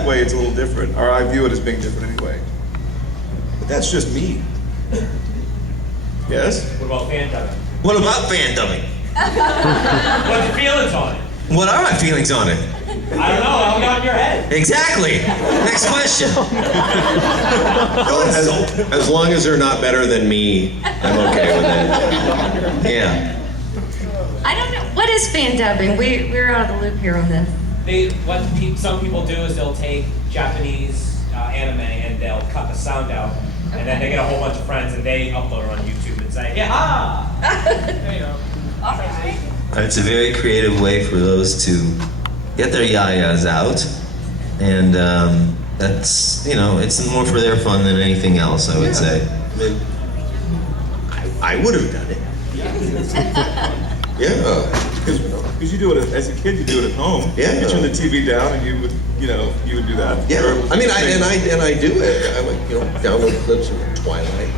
that way, it's a little different, or I view it as being different anyway. But that's just me. Yes? What about fan dubbing? What about fan dubbing? What's your feelings on it? What are my feelings on it? I don't know, how got in your head? Exactly. Next question. As long as they're not better than me, I'm okay with it. Yeah. I don't know. What is fan dubbing? We're out of the loop here on this. Some people do is they'll take Japanese anime and they'll cut the sound out, and then they get a whole bunch of friends and they upload it on YouTube and say, yeah, there you go. All right. It's a very creative way for those to get their yayas out, and that's, you know, it's more for their fun than anything else, I would say. I mean, I would have done it. Yeah. Because you do it as a kid, you do it at home. Yeah. You turn the TV down, and you would do that. Yeah. I mean, I do it. I would, download clips of Twilight.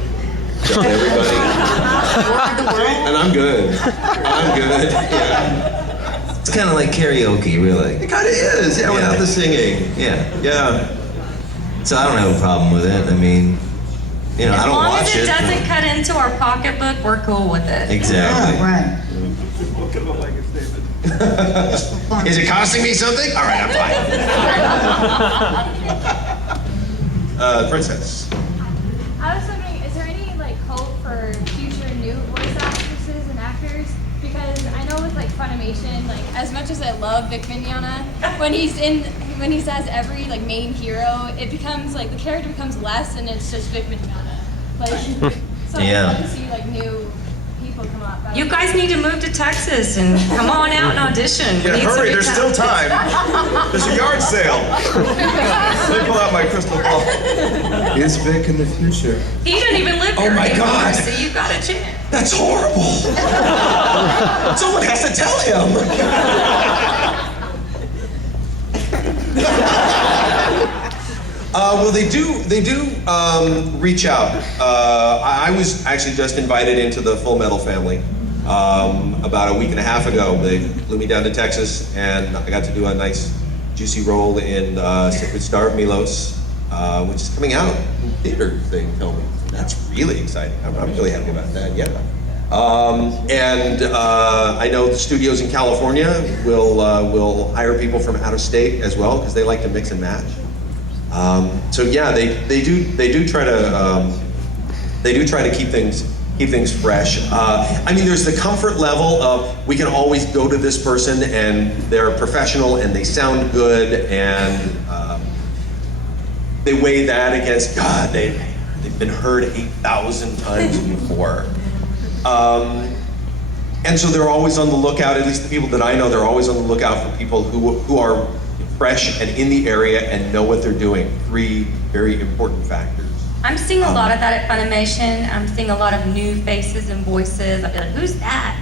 Tell everybody. And I'm good. Yeah. It's kind of like karaoke, really. It kind of is, yeah, without the singing. Yeah. So I don't have a problem with it. I mean, I don't watch it. As long as it doesn't cut into our pocketbook, we're cool with it. Exactly. Yeah, right. Look at like it's David. Is it costing me something? All right, I'm fine. Princess. I was wondering, is there any hope for future new voice actresses and actors? Because I know with Funimation, as much as I love Vic Mignogna, when he says every main hero, it becomes the character becomes less and it's just Vic Mignogna. So I'd love to see new people come up. You guys need to move to Texas and come on out and audition. Yeah, hurry, there's still time. There's a yard sale. Let me pull out my crystal ball. Is Vic in the future? He doesn't even live here my anymore, God. so you got a chance. That's horrible. Someone has to tell him. Well, they do reach out. I was actually just invited into the Full Metal family about a week and a half ago. They flew me down to Texas, and I got to do a nice, juicy role in Sacred Star of Milos, which is coming out in theaters, they tell me. That's really exciting. I'm really happy about that, yeah. And I know the studios in California will hire people from out of state as well, because they like to mix and match. So yeah, they do try to keep things fresh. I mean, there's the comfort level of we can always go to this person and they're professional and they sound good, and they weigh that against God. They've been heard 8,000 times before. And so they're always on the lookout. At least the people that I know, they're always on the lookout for people who are fresh and in the area and know what they're doing. 3 very important factors. I'm seeing a lot of that at Funimation. I'm seeing a lot of new faces and voices. I'll be like, who's that?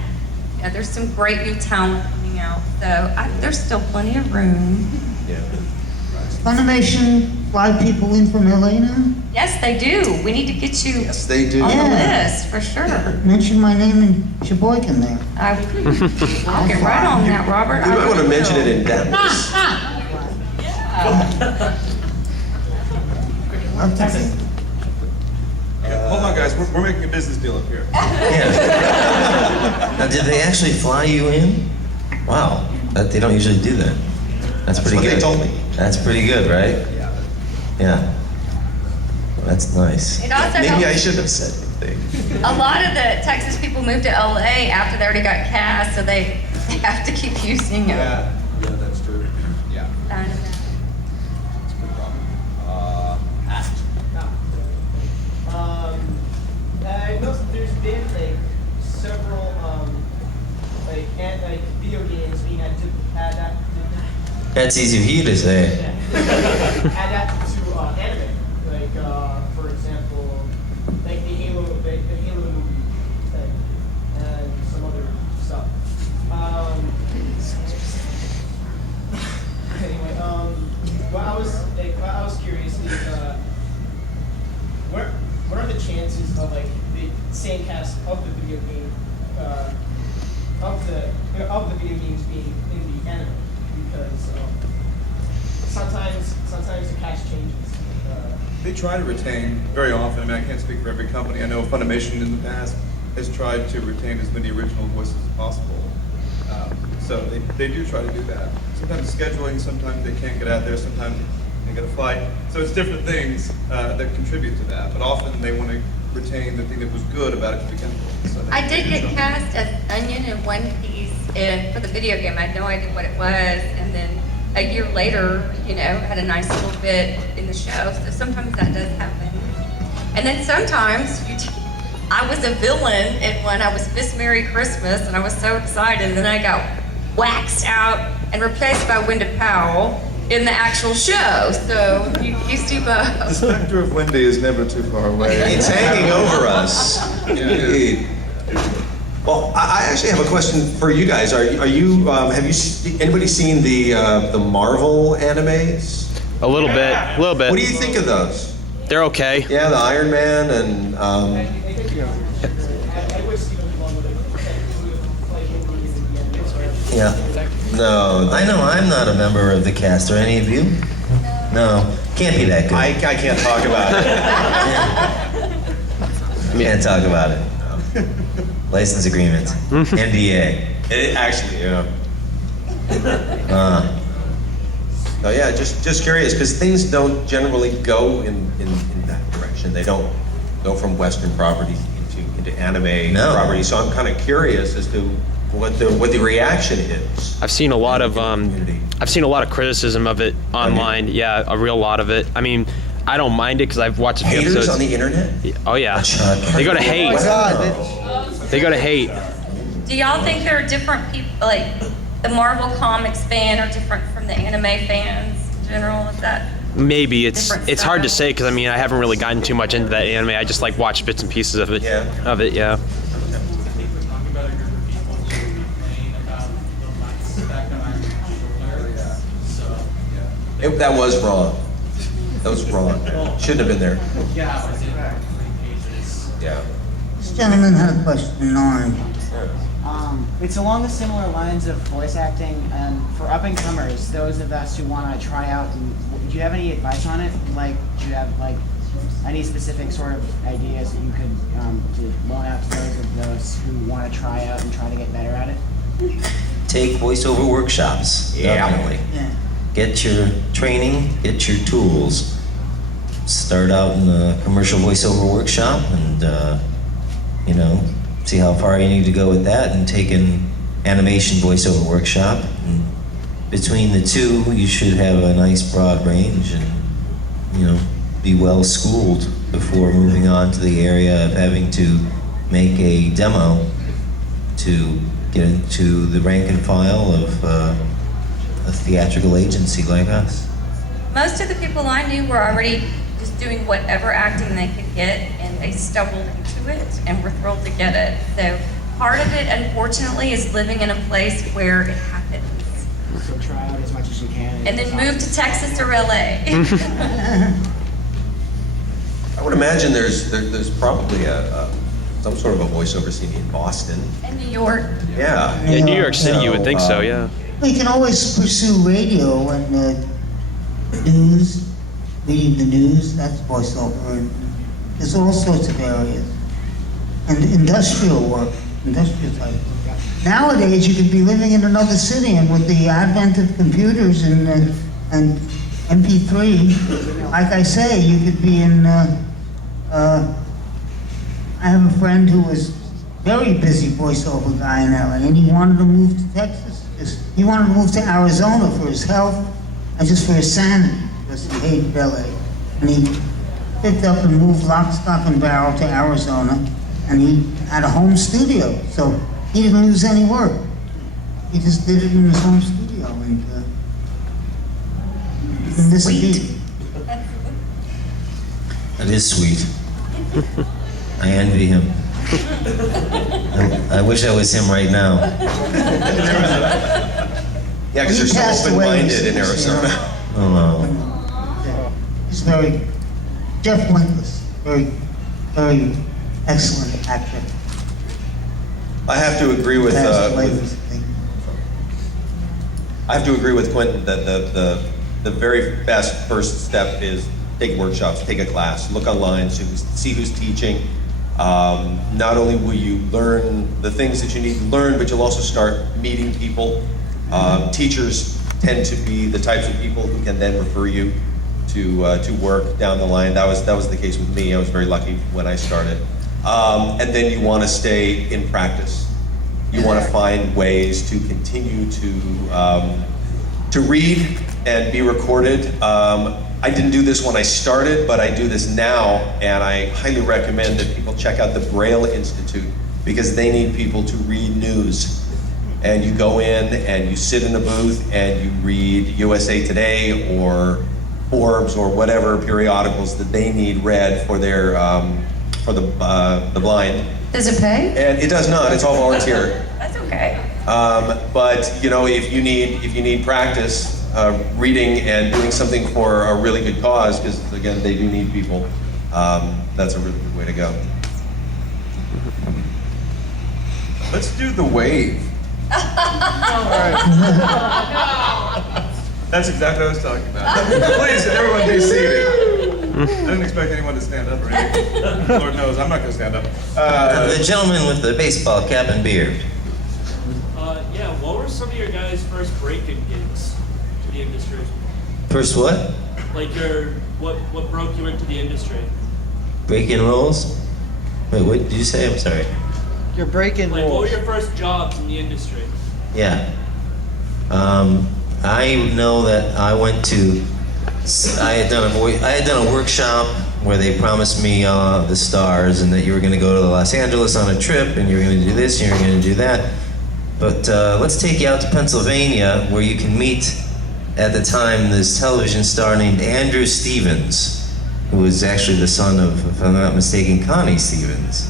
Yeah, there's some great new talent coming out. So there's still plenty of room. Yeah. Funimation fly people in from LA now? Yes, they do. We need to get you Yes, they do. on the Yeah. list for sure. Mention my name in Sheboygan there. I'll get right on that, Robert. You might want to mention it in Dallas. I'm thinking, Hold on, guys. We're making a business deal up here. Yeah. Now, did they actually fly you in? Wow, they don't usually do that. That's pretty what good. they told me. That's pretty good, right? Yeah. Well, that's nice. It also Maybe helps. I should have said anything. A lot of the Texas people moved to LA after they already got cast, so they have to keep using them. Yeah, that's true. Yeah, I don't know. that's a good problem. I noticed there's been several video games being adapted That's easy for you to say. adapted to anime. For example, the Halo movie, and some other stuff. Anyway, what I was curious is what are the chances of the same cast of the video game of the video games being in the anime? Because sometimes the cast changes. They try to retain very often. I mean, I can't speak for every company. I know Funimation in the past has tried to retain as many original voices as possible. So they do try to do that. Sometimes scheduling, sometimes they can't get out there, sometimes they get a flight. So it's different things that contribute to that. But often they want to retain the thing that was good about it to begin with. So I did get cast as Onion in One Piece for the video game. I had no idea what it was, and then a year later, had a nice little bit in the show. So sometimes that does happen. And then sometimes I was a villain in one. I was Miss Merry Christmas, and I was so excited. And then I got waxed out and replaced by Wenda Powell in the actual show. So you see both. The specter of Wendy is never too far away. It's hanging over us. Indeed. Well, I actually have a question for you guys. Are you anybody seen the Marvel animes? A little bit. What do you think of those? They're okay. Yeah, the Iron Man and I wish Stephen Long would have played movies in the end. Yeah. no, I know I'm not a member of the cast. Are any of you? No. Can't be that good. I can't talk about it. Can't talk about it. License agreements. NDA. It actually, yeah. Oh yeah, just curious because things don't generally go in that direction. They don't go from Western properties into anime No. properties. So I'm kind of curious as to what the reaction is. I've seen a lot of community. I've seen a lot of criticism of it online. Yeah, a real lot of it. I mean, I don't mind it because I've watched a few Haters episodes. on the internet? Oh yeah, Chuck. they go to hate. They go to hate. Do y'all think there are different people, like the Marvel Comics fan are different from the anime fans in general? Is that? Maybe it's Different hard to styles. say because I mean I haven't really gotten too much into that anime. I just like watch bits and pieces of it. Yeah. Yeah. That was wrong. That was wrong. Shouldn't have been there. Yeah. This gentleman had a question in orange. It's along the similar lines of voice acting, and for up-and-comers, those of us who want to try out, do you have any advice on it? Like, do you have, like, any specific sort of ideas that you could to loan out to those who want to try out and try to get better at it? Take voiceover workshops. Yeah. Definitely. Yeah. Get your training, get your tools. Start out in a commercial voiceover workshop and, see how far you need to go with that, and take an animation voiceover workshop. And between the two, you should have a nice broad range and, be well schooled before moving on to the area of having to make a demo to get into the rank and file of a theatrical agency like us. Most of the people I knew were already just doing whatever acting they could get, and they stumbled into it and were thrilled to get it. So part of it, unfortunately, is living in a place where it happens. So try out as much as you can. And then move to Texas or LA. I would imagine there's probably some sort of a voiceover scene in Boston. In New York. Yeah. In New York City, you would think so. Yeah. We can always pursue radio and news, reading the news, that's voiceover. And there's all sorts of areas. And industrial work, industrial type work. Nowadays, you could be living in another city, and with the advent of computers and MP3, like I say, you could be in, I have a friend who was very busy voiceover guy in LA, and he wanted to move to Texas. He wanted to move to Arizona for his health and just for his sanity, because he hated LA. And he picked up and moved lock, stock, and barrel to Arizona, and he had a home studio, so he didn't lose any work. He just did it in his home studio, and this Sweet. That is sweet. I envy him. I wish I was him right now. Yeah, because He they're passed so away open-minded in this year. Arizona. Oh, He's very, Jeff Winkless, very, very excellent actor. I have to agree with Passed away recently. I have to agree with Quentin that the very best first step is take workshops, take a class, look online, see who's teaching. Not only will you learn the things that you need to learn, but you'll also start meeting people. Teachers tend to be the types of people who can then refer you to work down the line. That was the case with me. I was very lucky when I started. And then you want to stay in practice. You want to find ways to continue to read and be recorded. I didn't do this when I started, but I do this now, and I highly recommend that people check out the Braille Institute because they need people to read news. And you go in and you sit in a booth and you read USA Today or Forbes or whatever periodicals that they need read for their for the blind. Does it pay? And it does not. It's all volunteer. That's okay. But you know, if you need practice reading and doing something for a really good cause, because again, they do need people. That's a really good way to go. Let's do the wave. That's exactly what I was talking about. Please, everyone be seated. I didn't expect anyone to stand up or anything. Lord knows, I'm not going to stand up. The gentleman with the baseball cap and beard. Yeah, what were some of your guys' first break-in gigs to the industry? First what? Like what broke you into the industry? Break-in roles? Wait, what did you say? I'm sorry. Your break-in Like, what were rules. your first jobs in the industry? Yeah. I know that I went to, I had done a workshop where they promised me the stars and that you were going to go to Los Angeles on a trip and you were going to do this and you were going to do that. But let's take you out to Pennsylvania where you can meet, at the time, this television star named Andrew Stevens, who was actually the son of, if I'm not mistaken, Connie Stevens.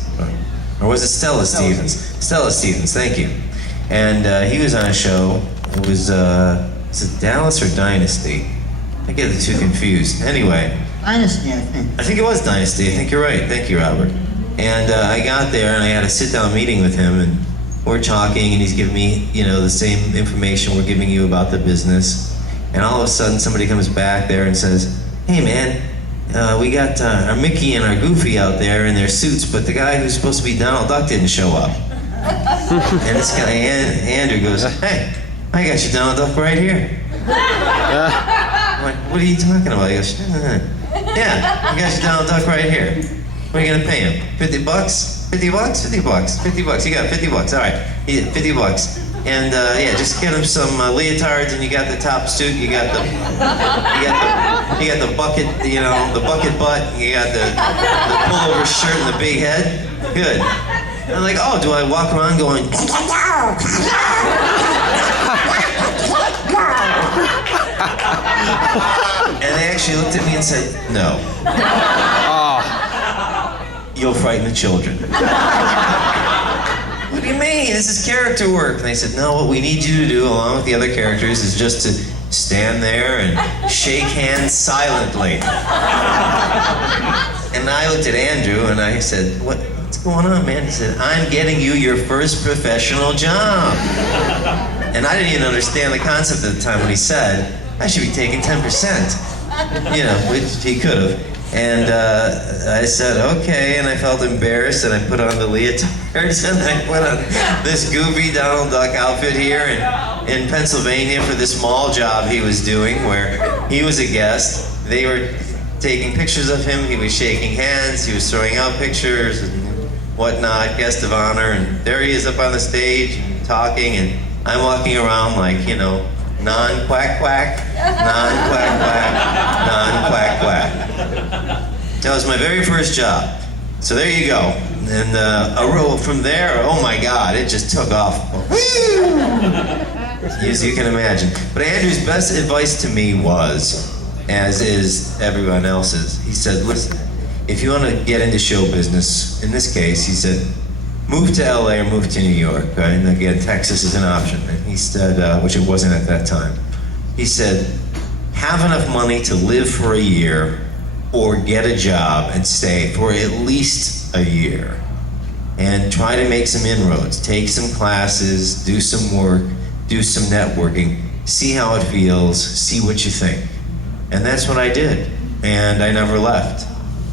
Or was it Stella Stevens? Stella Stevens, thank you. And he was on a show. It was it Dallas or Dynasty? I get the two confused. Anyway. Dynasty, I think. I think it was Dynasty. I think you're right. Thank you, Robert. And I got there and I had a sit-down meeting with him and we're talking and he's giving me, you know, the same information we're giving you about the business. And all of a sudden somebody comes back there and says, "Hey man, we got our Mickey and our Goofy out there in their suits, but the guy who's supposed to be Donald Duck didn't show up." And this guy, Andrew, goes, "Hey, I got you Donald Duck right here." I'm like, "What are you talking about?" He goes, "Yeah, I got you Donald Duck right here. What are you gonna pay him? $50? $50? $50? $50? You got $50? All right, yeah, $50. And yeah, just get him some leotards, and you got the top suit, you got the bucket, you know, the bucket butt, and you got the pullover shirt and the big head. Good." And I'm like, "Oh, do I walk around going?" And they actually looked at me and said, "No. You'll frighten the children." "What do you mean? This is character work." And they said, "No, what we need you to do, along with the other characters, is just to stand there and shake hands silently." And I looked at Andrew and I said, "What's going on, man?" He said, "I'm getting you your first professional job." And I didn't even understand the concept at the time when he said, "I should be taking 10%. You know, which he could have. And I said, "Okay," and I felt embarrassed, and I put on the leotards, and I put on this goofy Donald Duck outfit here in Pennsylvania for this mall job he was doing, where he was a guest. They were taking pictures of him, he was shaking hands, he was throwing out pictures and whatnot, guest of honor, and there he is up on the stage, talking, and I'm walking around like, you know, non-quack quack, non-quack quack, non-quack quack. That was my very first job. So there you go. And a roll from there, oh my God, it just took off. As you can imagine. But Andrew's best advice to me was, as is everyone else's, he said, "Listen, if you want to get into show business, in this case, he said, move to LA or move to New York, right? And again, Texas is an option." And he said, which it wasn't at that time. He said, "Have enough money to live for a year or get a job and stay for at least a year. And try to make some inroads. Take some classes, do some work, do some networking, see how it feels, see what you think. And that's what I did. And I never left.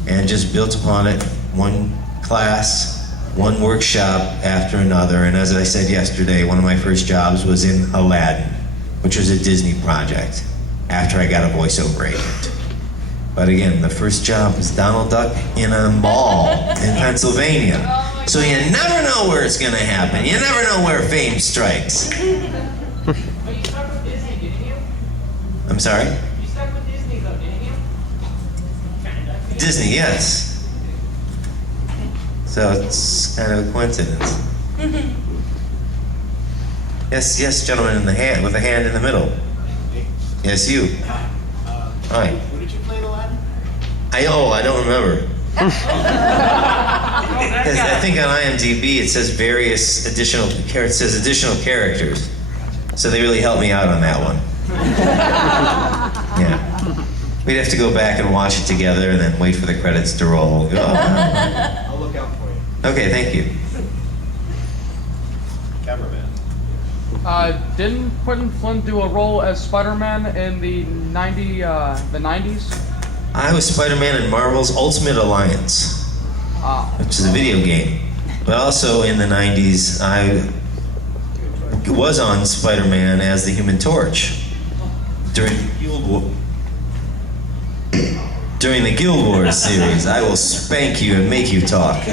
And just built upon it, one class, one workshop after another. And as I said yesterday, one of my first jobs was in Aladdin, which was a Disney project, after I got a voiceover agent. But again, the first job was Donald Duck in a mall in Pennsylvania. So you never know where it's gonna happen. You never know where fame strikes. But you stuck with Disney, didn't you? I'm sorry? You stuck with Disney though, didn't you? Kinda. Disney, yes. So it's kind of a coincidence. Yes, yes, gentleman in the hand with a hand in the middle. Yes, you. Hi. What did you play in Aladdin? I don't remember. Because I think on IMDb it says additional characters. So they really helped me out on that one. Yeah. We'd have to go back and watch it together and then wait for the credits to roll. Oh, wow. I'll look out for you. Okay, thank you. Cameraman. Didn't Quentin Flynn do a role as Spider-Man in the 90s? I was Spider-Man in Marvel's Ultimate Alliance, which is a video game. But also in the 90s, I was on Spider-Man as the Human Torch during the Guild Wars series. I will spank you and make you talk.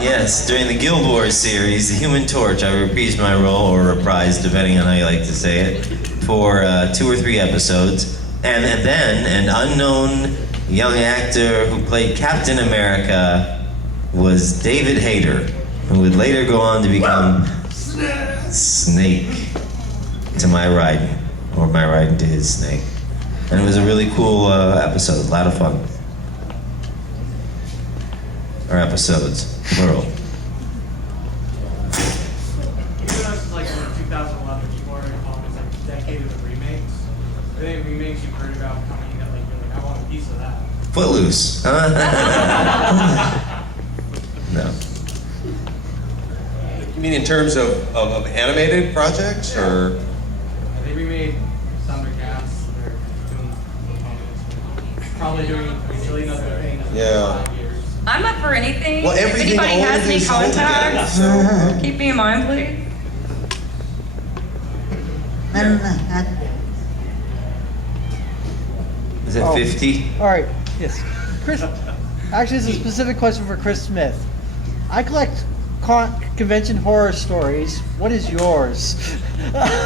Yes, during the Guild Wars series, the Human Torch, I reprised my role, or reprised, depending on how you like to say it, for 2 or 3 episodes. And then an unknown young actor who played Captain America was David Hayter, who would later go on to become Snake to my riding, or my riding to his snake. And it was a really cool episode, a lot of fun. Or episodes, plural. Even though this is like 2011, people are calling it like the decade of the remakes. Are there any remakes you've heard about coming that like you're like, I want a piece of that? Footloose. No. You mean in terms of animated projects, or? They remade Thundercats. They're doing probably doing a zillion other things. Yeah. 5 years. I'm up for anything. Well, if everything anybody has old any is old again, contacts, so. keep me in mind, please. Is it 50? All right, yes. Chris, actually, it's a specific question for Chris Smith. I collect convention horror stories. What is yours? My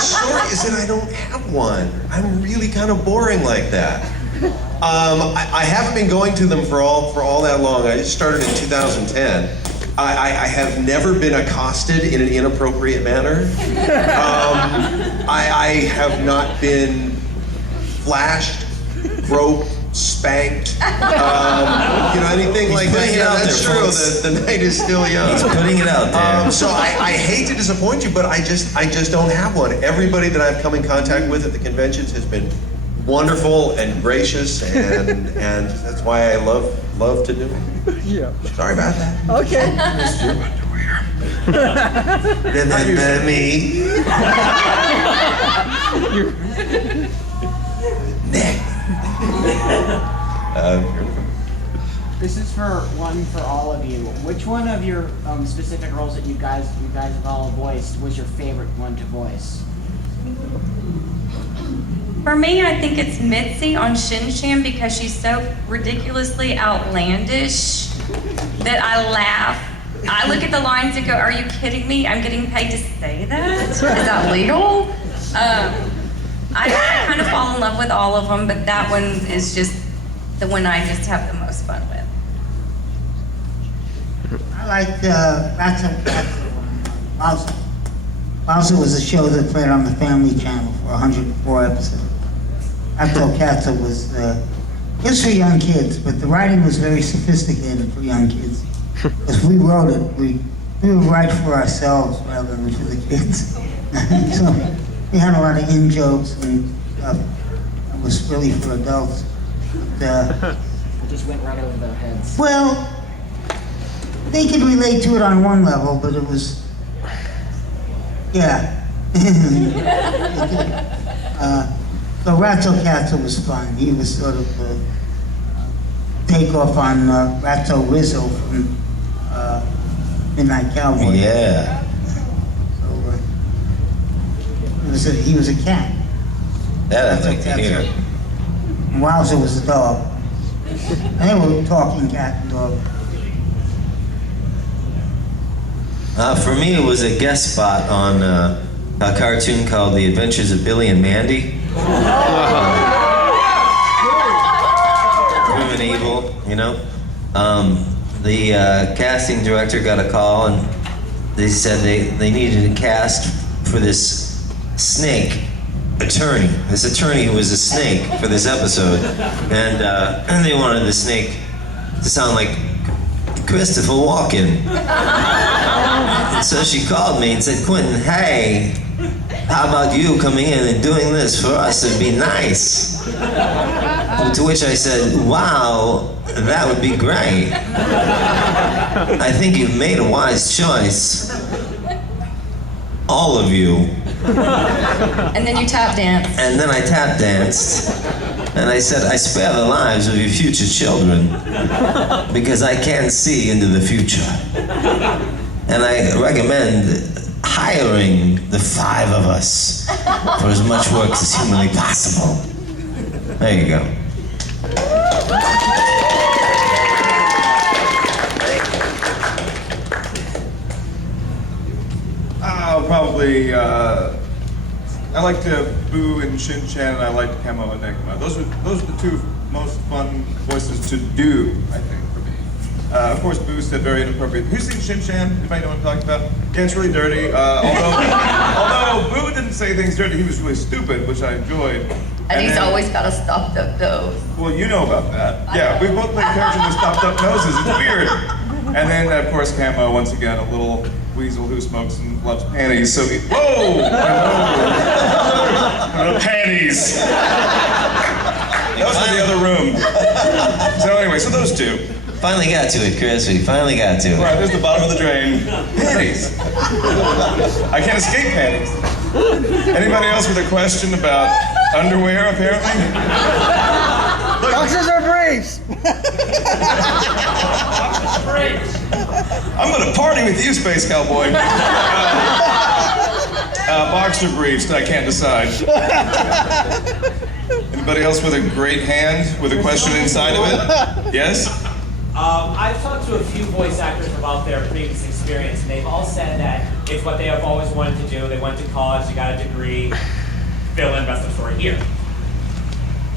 story is that I don't have one. I'm really kind of boring like that. I haven't been going to them for all that long. I just started in 2010. I have never been accosted in an inappropriate manner. I have not been flashed, groped, spanked, anything like that. Yeah, that's true. The night is still young. He's putting it out there. So I hate to disappoint you, but I just don't have one. Everybody that I've come in contact with at the conventions has been wonderful and gracious, and that's why I love to do it. Yeah. Sorry about that. Okay. Me. This is for all of you. Which one of your specific roles that you guys have all voiced was your favorite one to voice? For me, I think it's Mitzi on Shin Chan because she's so ridiculously outlandish that I laugh. I look at the lines and go, are you kidding me? I'm getting paid to say that? Is that legal? I kind of fall in love with all of them, but that one is just the one I just have the most fun with. I liked Rats and Cats on Wowza. Wowza was a show that played on the Family Channel for 104 episodes. Ratso was just for young kids, but the writing was very sophisticated for young kids. Because we wrote it, we would write for ourselves rather than for the kids. So we had a lot of in-jokes and stuff. It was really for adults. But, It just went right over their heads. well, they could relate to it on one level, but it was, yeah. The Ratso Catso was fun. He was sort of the takeoff on Ratso Rizzo from Midnight Cowboy. Yeah. So he was a cat. That I'd like to hear. Wowzer was a dog. They were talking cat and dog. For me, it was a guest spot on a cartoon called The Adventures of Billy and Mandy. Good and evil, you know. The casting director got a call and they said they needed a cast for this snake attorney. This attorney who was a snake for this episode. And they wanted the snake to sound like Christopher Walken. And so she called me and said, Quentin, hey, how about you coming in and doing this for us? It'd be nice. To which I said, wow, that would be great. I think you've made a wise choice. All of you. And then you tap danced. And then I tap danced. And I said, I spare the lives of your future children because I can't see into the future. And I recommend hiring the 5 of us for as much work as humanly possible. There you go. Probably, I liked Boo and Shin Chan, and I liked Camo Enigma. Those are the 2 most fun voices to do, I think, for me. Of course, Boo said very inappropriate. Who's seen Shin Chan? Anybody know what I'm talking about? Yeah, it's really dirty. Although Boo didn't say things dirty, he was really stupid, which I enjoyed. And he's always got a stopped up nose. Well, you know about that. Yeah, we both played characters with stopped up noses. It's weird. And then, of course, Camo, once again, a little weasel who smokes and loves panties. So he, whoa! Panties! That was in the other room. So anyway, so those 2. Finally got to it, Chris. We finally got to it. All right, there's the bottom of the drain. Panties. I can't escape panties. Anybody else with a question about underwear, apparently? Boxers or briefs? I'm gonna party with you, Space Cowboy. Boxer briefs, I can't decide. Anybody else with a great hand, with a question inside of it? Yes? I've talked to a few voice actors about their previous experience, and they've all said that it's what they have always wanted to do. They went to college, they got a degree, fill in, rest of the story here.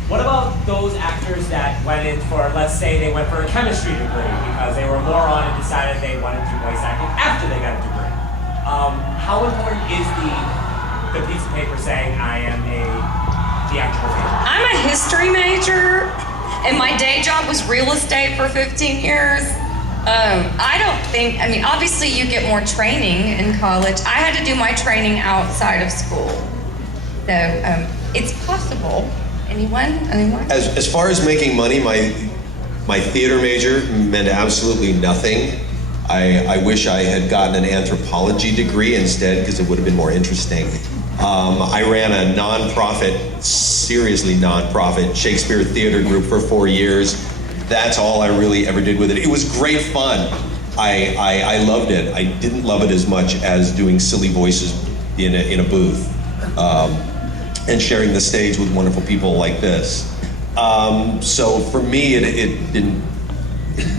What about those actors that went in for, let's say they went for a chemistry degree because they were a moron and decided they wanted to do voice acting after they got a degree? How important is the piece of paper saying I am a theatrical major? I'm a history major, and my day job was real estate for 15 years. I don't think, I mean, obviously you get more training in college. I had to do my training outside of school. So it's possible. Anyone? As far as making money, my theater major meant absolutely nothing. I wish I had gotten an anthropology degree instead because it would have been more interesting. I ran a nonprofit, seriously nonprofit, Shakespeare theater group for 4 years. That's all I really ever did with it. It was great fun. I loved it. I didn't love it as much as doing silly voices in a booth. And sharing the stage with wonderful people like this. So for me, it didn't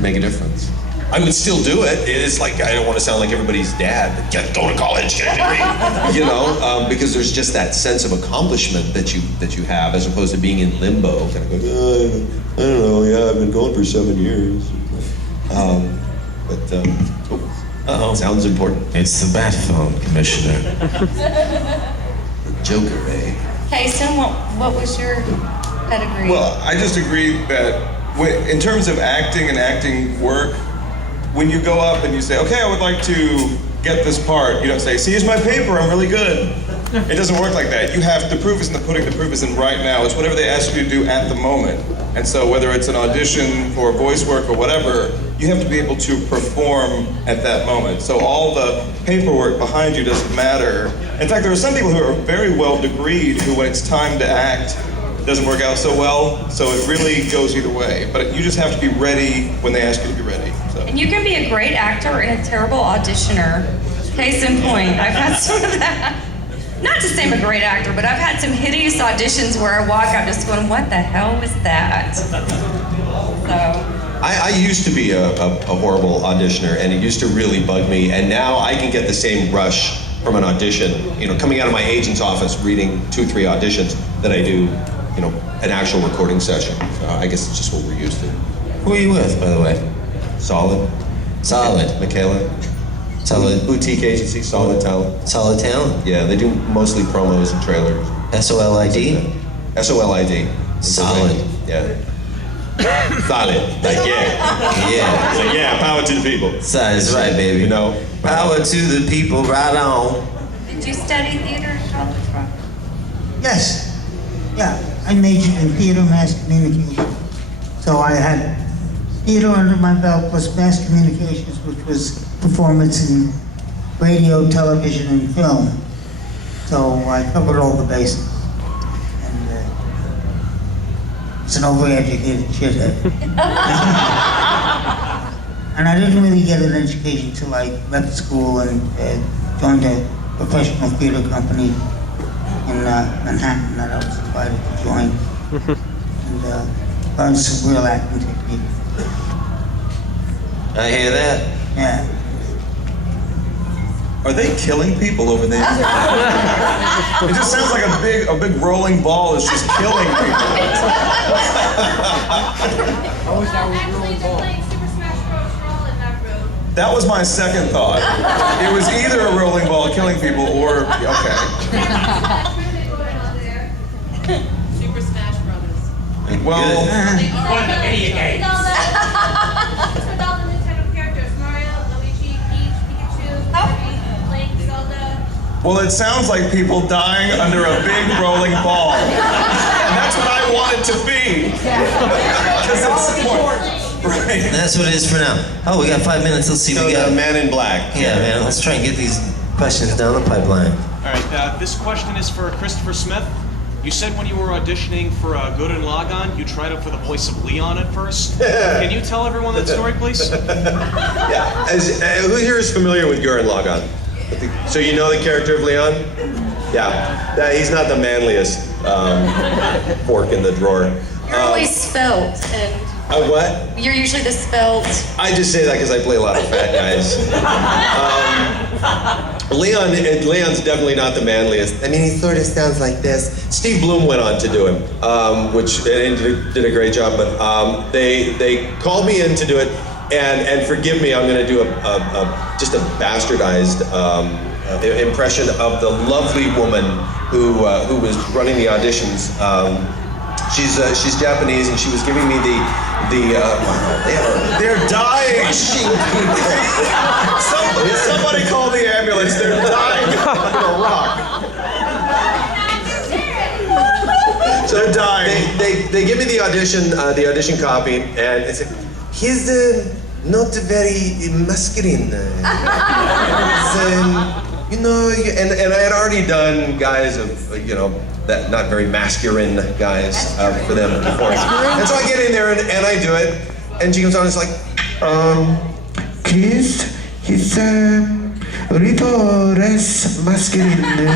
make a difference. I would still do it. It's like, I don't want to sound like everybody's dad. Go to college, get a degree. You know, because there's just that sense of accomplishment that you have, as opposed to being in limbo. Kind of going, I don't know, yeah, I've been going for 7 years. Sounds important. It's the bat phone, Commissioner. Joker, eh? Kason, what was your pedigree? Well, I just agree that in terms of acting and acting work, when you go up and you say, okay, I would like to get this part, you don't say, see, here's my paper, I'm really good. It doesn't work like that. You have, the proof is in the pudding, the proof is in right now. It's whatever they ask you to do at the moment. And so whether it's an audition for voice work or whatever, you have to be able to perform at that moment. So all the paperwork behind you doesn't matter. In fact, there are some people who are very well degreed who, when it's time to act, it doesn't work out so well. So it really goes either way. But you just have to be ready when they ask you to be ready. So. And you can be a great actor and a terrible auditioner. Case in point, I've had some of that. Not to say I'm a great actor, but I've had some hideous auditions where I walk out just going, what the hell was that? So. I used to be a horrible auditioner, and it used to really bug me, and now I can get the same rush from an audition, you know, coming out of my agent's office, reading 2-3 auditions, that I do, you know, an actual recording session. So I guess it's just what we're used to. Who are you with, by the way? Solid. Solid. Michaela. Solid. Boutique agency, Solid Talent. Solid Talent. Yeah, they do mostly promos and trailers. SOLID? SOLID. Solid. Yeah. Solid. Like, yeah. Yeah. Like, yeah, power to the people. That's right, baby. You know? Power to the people, right on. Did you study theater in college, Rob? Yes. Yeah, I majored in theater, mass communication. So I had theater under my belt plus mass communications, which was performance in radio, television, and film. So I covered all the bases. And it's an overeducated shithead. And I didn't really get an education until I left school and joined a professional theater company in Manhattan that I was invited to join. And learned some real acting technique. I hear that. Yeah. Are they killing people over there? It just sounds like a big rolling ball is just killing people. Actually, they're playing Super Smash Bros. Brawl in that room. That was my second thought. It was either a rolling ball killing people or, okay. Super Smash Brothers. Well, One of the video games. With all the Nintendo characters, Mario, Luigi, Peach, Pikachu, Kirby, Link, Zelda. well, it sounds like people dying under a big rolling ball. And that's what I want it to be. Because it's right. That's what it is for now. Oh, we got 5 minutes. Let's see. So We got the Man in Black. Yeah, man. Let's try and get these questions down the pipeline. All right, this question is for Christopher Smith. You said when you were auditioning for Good and Logon, you tried out for the voice of Leon at first. Can you tell everyone that story, please? Yeah. Who here is familiar with Gurren Lagann? So you know the character of Leon? Yeah. He's not the manliest fork in the drawer. You're always svelte, and What? you're usually the svelte. I just say that because I play a lot of fat guys. Leon's definitely not the manliest. I mean, he sort of sounds like this. Steve Bloom went on to do him, which and did a great job. But they called me in to do it, and forgive me, I'm going to do just a bastardized impression of the lovely woman who was running the auditions. She's Japanese, and she was giving me they're dying. Somebody call the ambulance. They're dying under a rock. So they're dying. They give me the audition copy, and they say, he's not very masculine. You know, and I had already done guys of, you know, that not very masculine guys for them before. And so I get in there and I do it, and she comes on and it's like, Chris, he's a little less masculine.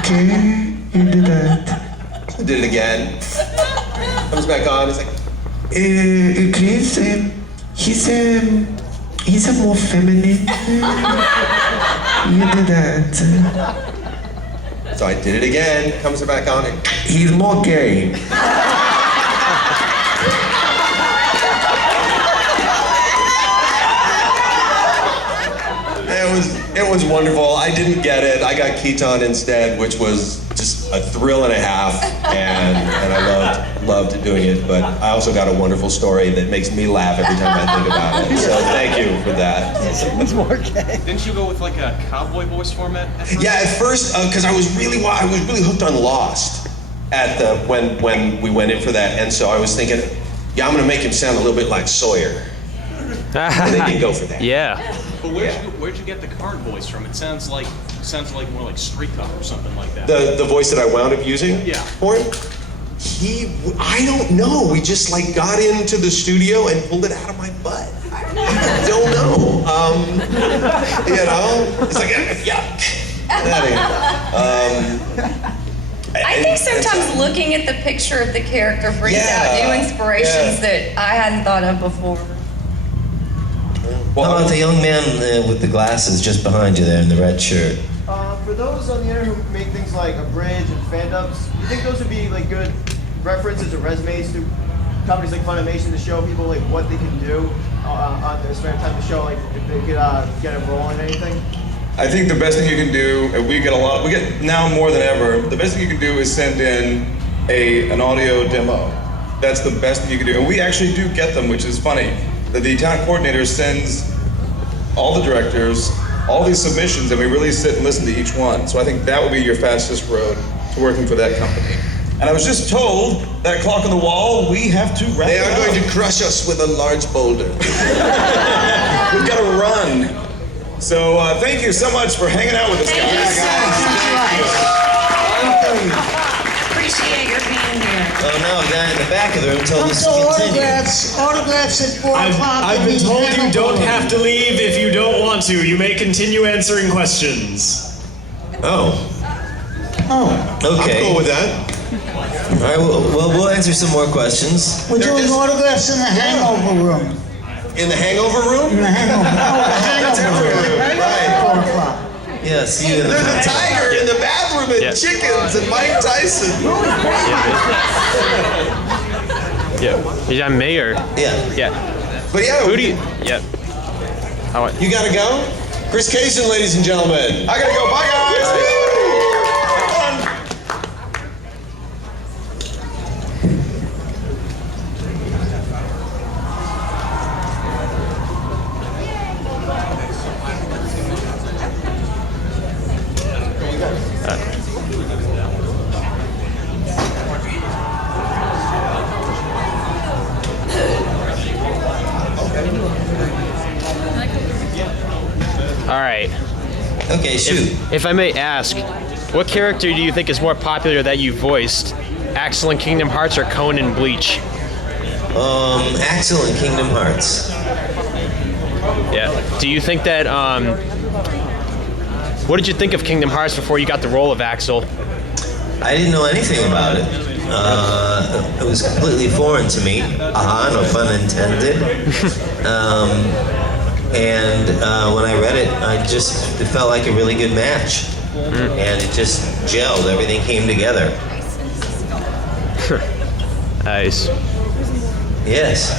Okay, you do that. I did it again. Comes back on, it's like, Chris, he's a more feminine. You do that. So I did it again, comes back on, and he's more gay. It everyone's wonderful. I didn't get it. I got Keaton instead, which was just a thrill and a half, and I loved doing it. But I also got a wonderful story that makes me laugh every time I think about it. So thank you for that. It's more gay. Didn't you go with like a cowboy voice format? Yeah, at first, because I was really hooked on Lost when we went in for that, and so I was thinking, yeah, I'm gonna make him sound a little bit like Sawyer. And they didn't go for that. Yeah. But where'd you get the current voice from? It sounds like more like Street Cop or something like that. The voice that I wound up using for him? I don't know. We just like got into the studio and pulled it out of my butt. I don't know. You know, it's like, yeah. I think sometimes looking at the picture of the character brings out new inspirations that I hadn't thought of before. How about the young man with the glasses just behind you there in the red shirt? For those on the internet who make things like a bridge and fan dubs, do you think those would be like good references or resumes to companies like Funimation to show people like what they can do on their spare time, to show like if they could get a role in anything? I think the best thing you can do, and we get now more than ever, the best thing you can do is send in an audio demo. That's the best thing you can do. And we actually do get them, which is funny. The talent coordinator sends all the directors all these submissions, and we really sit and listen to each one. So I think that would be your fastest road to working for that company. And I was just told that clock on the wall, we have to wrap it up. They are going to crush us with a large boulder. We've got to run. So thank you so much for hanging out with us, guys. Appreciate your being here. Oh no, the guy in the back of the room told us to continue. Autographs at 4 o'clock. I've been told you don't have to leave if you don't want to. You may continue answering questions. Oh. Okay. I'm cool with that. All right, we'll answer some more questions. We're doing autographs in the hangover room. In the hangover room? In the hangover. That's everywhere. Right. 4 o'clock. Yeah, see you in the There's a tiger in the bathroom and chickens and Mike Tyson. Yeah, mayor. Yeah. But yeah. Who do you? Yeah. You gotta go? Chris Kaysen, ladies and gentlemen. I gotta go. Bye, guys. All right. Okay, shoot. If I may ask, what character do you think is more popular that you voiced? Axel in Kingdom Hearts or Conan in Bleach? Axel in Kingdom Hearts. Yeah. Do you think that, what did you think of Kingdom Hearts before you got the role of Axel? I didn't know anything about it. It was completely foreign to me. No pun intended. And when I read it, it felt like a really good match. And it just gelled. Everything came together. Nice. Yes.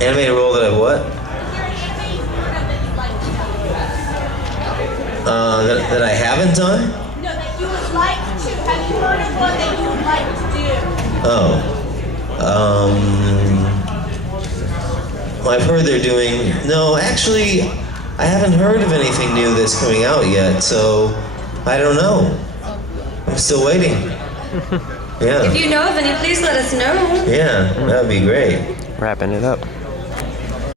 Animated role that I what? That I haven't done? No, that you would like to. Have you heard of one that you would like to do? Well, I've heard they're doing. No, actually, I haven't heard of anything new that's coming out yet, so I don't know. I'm still waiting. Yeah. If you know of any, please let us know. Yeah, that would be great. Wrapping it up.